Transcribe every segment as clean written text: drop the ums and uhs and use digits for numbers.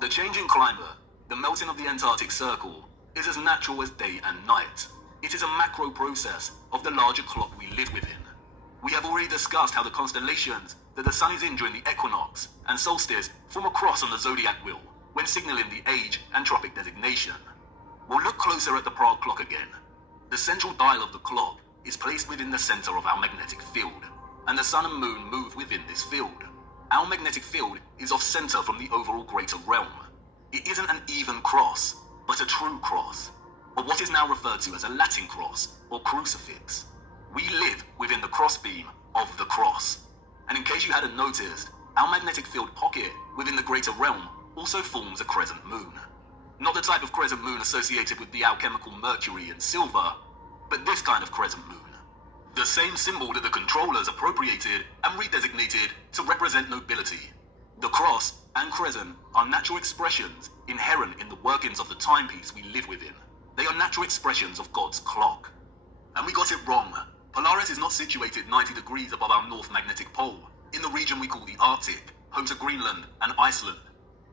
The changing climate, the melting of the Antarctic Circle, is as natural as day and night. It is a macro process of the larger clock we live within. We have already discussed how the constellations that the sun is in during the equinox and solstice form a cross on the zodiac wheel when signaling the age and tropic designation. We'll look closer at the Prague clock again. The central dial of the clock is placed within the center of our magnetic field, and the sun and moon move within this field. Our magnetic field is off center from the overall greater realm. It isn't an even cross, but a true cross, or what is now referred to as a Latin cross or crucifix. We live within the crossbeam of the cross. And in case you hadn't noticed, our magnetic field pocket within the greater realm also forms a crescent moon. Not the type of crescent moon associated with the alchemical Mercury and silver, but this kind of crescent moon. The same symbol that the controllers appropriated and redesignated to represent nobility. The cross and crescent are natural expressions inherent in the workings of the timepiece we live within. They are natural expressions of God's clock. And we got it wrong. Polaris is not situated 90 degrees above our north magnetic pole, in the region we call the Arctic, home to Greenland and Iceland.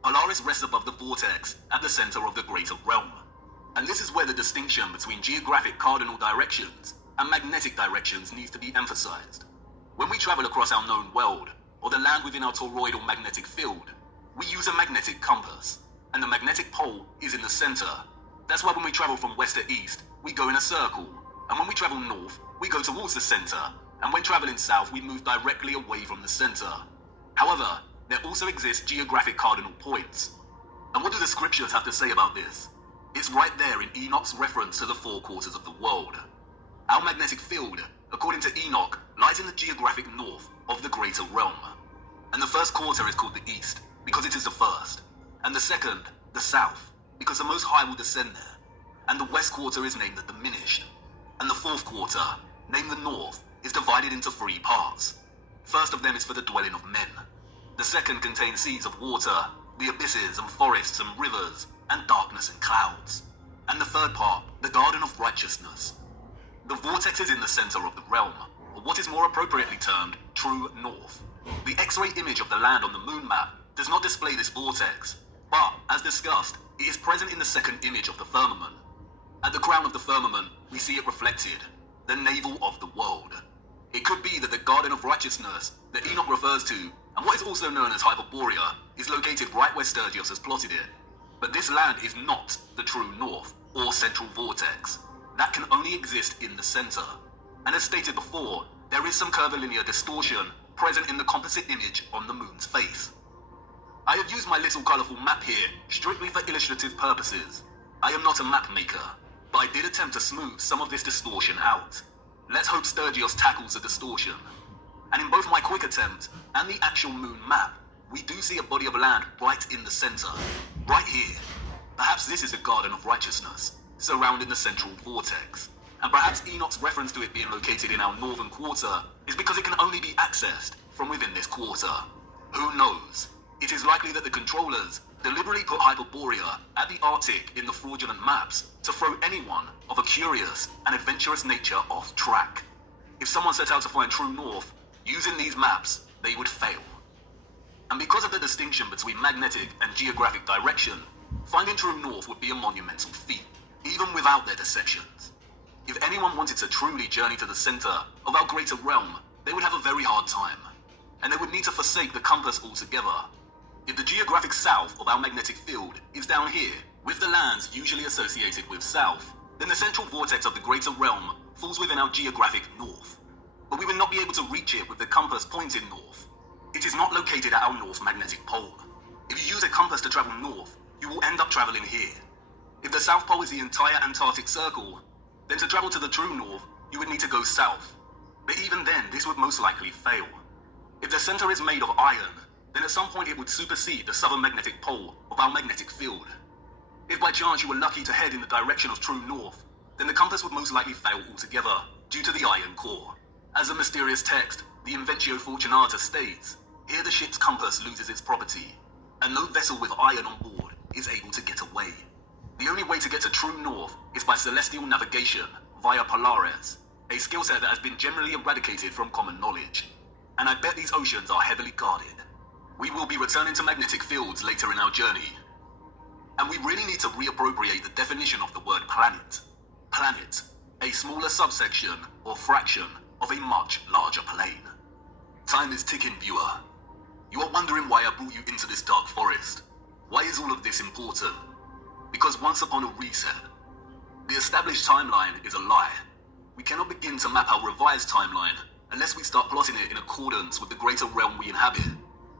Polaris rests above the vortex at the center of the greater realm. And this is where the distinction between geographic cardinal directions and magnetic directions needs to be emphasized. When we travel across our known world, or the land within our toroidal magnetic field, we use a magnetic compass, and the magnetic pole is in the center. That's why when we travel from west to east, we go in a circle, and when we travel north, we go towards the center, and when traveling south, we move directly away from the center. However, there also exist geographic cardinal points. And what do the scriptures have to say about this? It's right there in Enoch's reference to the four quarters of the world. Our magnetic field, according to Enoch, lies in the geographic north of the greater realm. And the first quarter is called the east, because it is the first. And the second, the south, because the Most High will descend there. And the west quarter is named the diminished. And the fourth quarter, named the north, is divided into three parts. First of them is for the dwelling of men. The second contains seas of water, the abysses and forests and rivers, and darkness and clouds. And the third part, the garden of righteousness. The vortex is in the center of the realm, or what is more appropriately termed true north. The X-ray image of the land on the moon map does not display this vortex, but, as discussed, it is present in the second image of the firmament. At the crown of the firmament, we see it reflected, the navel of the world. It could be that the garden of righteousness that Enoch refers to, and what is also known as Hyperbolea, is located right where Sturgios has plotted it. But this land is not the true north, or central vortex. That can only exist in the center. And as stated before, there is some curvilinear distortion present in the composite image on the moon's face. I have used my little colourful map here strictly for illustrative purposes. I am not a map maker, but I did attempt to smooth some of this distortion out. Let's hope Sturgios tackles the distortion. And in both my quick attempt and the actual moon map, we do see a body of land right in the center, right here. Perhaps this is a garden of righteousness, surrounding the central vortex. And perhaps Enoch's reference to it being located in our northern quarter is because it can only be accessed from within this quarter. Who knows? It is likely that the controllers deliberately put Hyperborea at the Arctic in the fraudulent maps to throw anyone of a curious and adventurous nature off track. If someone set out to find true north using these maps, they would fail. And because of the distinction between magnetic and geographic direction, finding true north would be a monumental feat, even without their deceptions. If anyone wanted to truly journey to the center of our greater realm, they would have a very hard time, and they would need to forsake the compass altogether. If the geographic south of our magnetic field is down here, with the lands usually associated with south, then the central vortex of the greater realm falls within our geographic north. But we would not be able to reach it with the compass pointing north. It is not located at our north magnetic pole. If you use a compass to travel north, you will end up traveling here. If the South Pole is the entire Antarctic Circle, then to travel to the true north, you would need to go south. But even then, this would most likely fail. If the center is made of iron, then at some point it would supersede the southern magnetic pole of our magnetic field. If by chance you were lucky to head in the direction of true north, then the compass would most likely fail altogether due to the iron core. As the mysterious text, the Inventio Fortunata states, here the ship's compass loses its property, and no vessel with iron on board is able to get away. The only way to get to true north is by celestial navigation via Polaris, a skill set that has been generally eradicated from common knowledge. And I bet these oceans are heavily guarded. We will be returning to magnetic fields later in our journey, And we really need to reappropriate the definition of the word planet. Planet, a smaller subsection or fraction of a much larger plane. Time is ticking, viewer. You are wondering why I brought you into this dark forest. Why is all of this important? Because once upon a reset, the established timeline is a lie. We cannot begin to map our revised timeline unless we start plotting it in accordance with the greater realm we inhabit.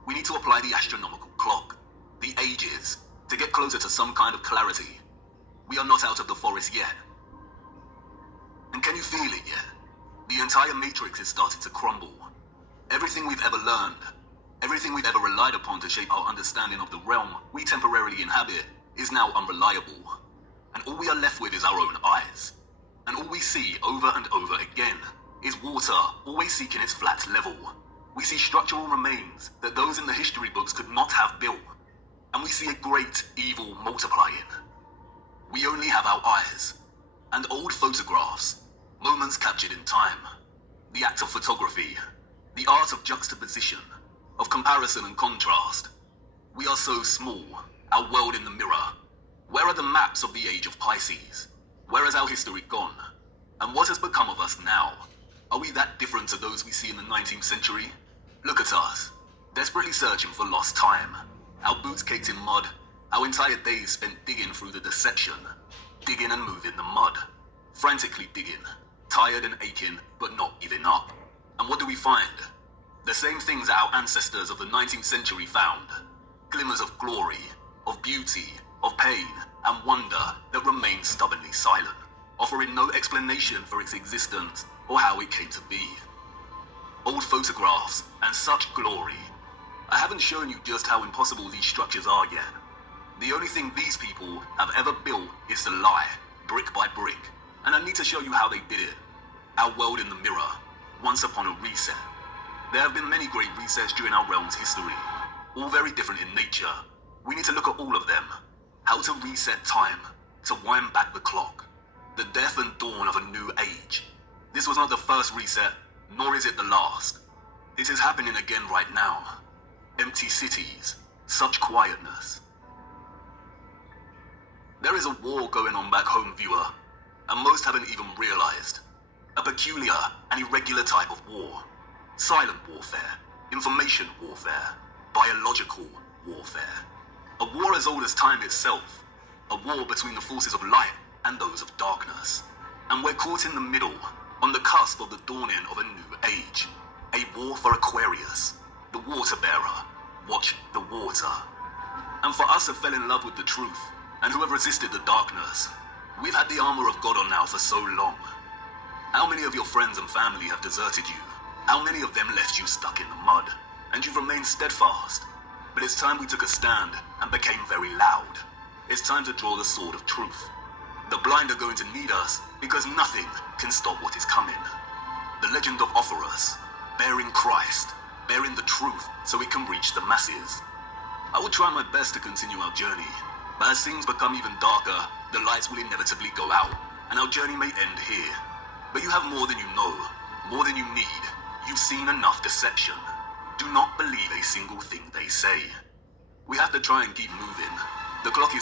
We need to apply the astronomical clock, the ages, to get closer to some kind of clarity. We are not out of the forest yet. And can you feel it yet? The entire matrix is starting to crumble. Everything we've ever learned, everything we've ever relied upon to shape our understanding of the realm we temporarily inhabit is now unreliable. And all we are left with is our own eyes. And all we see over and over again is water always seeking its flat level. We see structural remains that those in the history books could not have built. And we see a great evil multiplying. We only have our eyes and old photographs, moments captured in time. The act of photography, the art of juxtaposition, of comparison and contrast. We are so small, our world in the mirror. Where are the maps of the age of Pisces? Where has our history gone? And what has become of us now? Are we that different to those we see in the 19th century? Look at us, desperately searching for lost time. Our boots caked in mud, our entire days spent digging through the deception. Digging and moving the mud. Frantically digging, tired and aching, but not giving up. And what do we find? The same things our ancestors of the 19th century found. Glimmers of glory, of beauty, of pain, and wonder that remain stubbornly silent, offering no explanation for its existence or how it came to be. Old photographs and such glory. I haven't shown you just how impossible these structures are yet. The only thing these people have ever built is to lie, brick by brick, and I need to show you how they did it. Our world in the mirror, once upon a reset. There have been many great resets during our realm's history, all very different in nature. We need to look at all of them. How to reset time, to wind back the clock. The death and dawn of a new age. This was not the first reset, nor is it the last. It is happening again right now. Empty cities, such quietness. There is a war going on back home, viewer, and most haven't even realized. A peculiar and irregular type of war. Silent warfare, information warfare, biological warfare. A war as old as time itself. A war between the forces of light and those of darkness. And we're caught in the middle, on the cusp of the dawning of a new age. A war for Aquarius, the water bearer. Watch the water. And for us who fell in love with the truth, and who have resisted the darkness, we've had the armor of God on now for so long. How many of your friends and family have deserted you? How many of them left you stuck in the mud? And you've remained steadfast. But it's time we took a stand and became very loud. It's time to draw the sword of truth. The blind are going to need us because nothing can stop what is coming. The legend of Offerus, bearing Christ, bearing the truth so it can reach the masses. I will try my best to continue our journey, but as things become even darker, the lights will inevitably go out, and our journey may end here. But you have more than you know, more than you need. You've seen enough deception. Do not believe a single thing they say. We have to try and keep moving. The clock is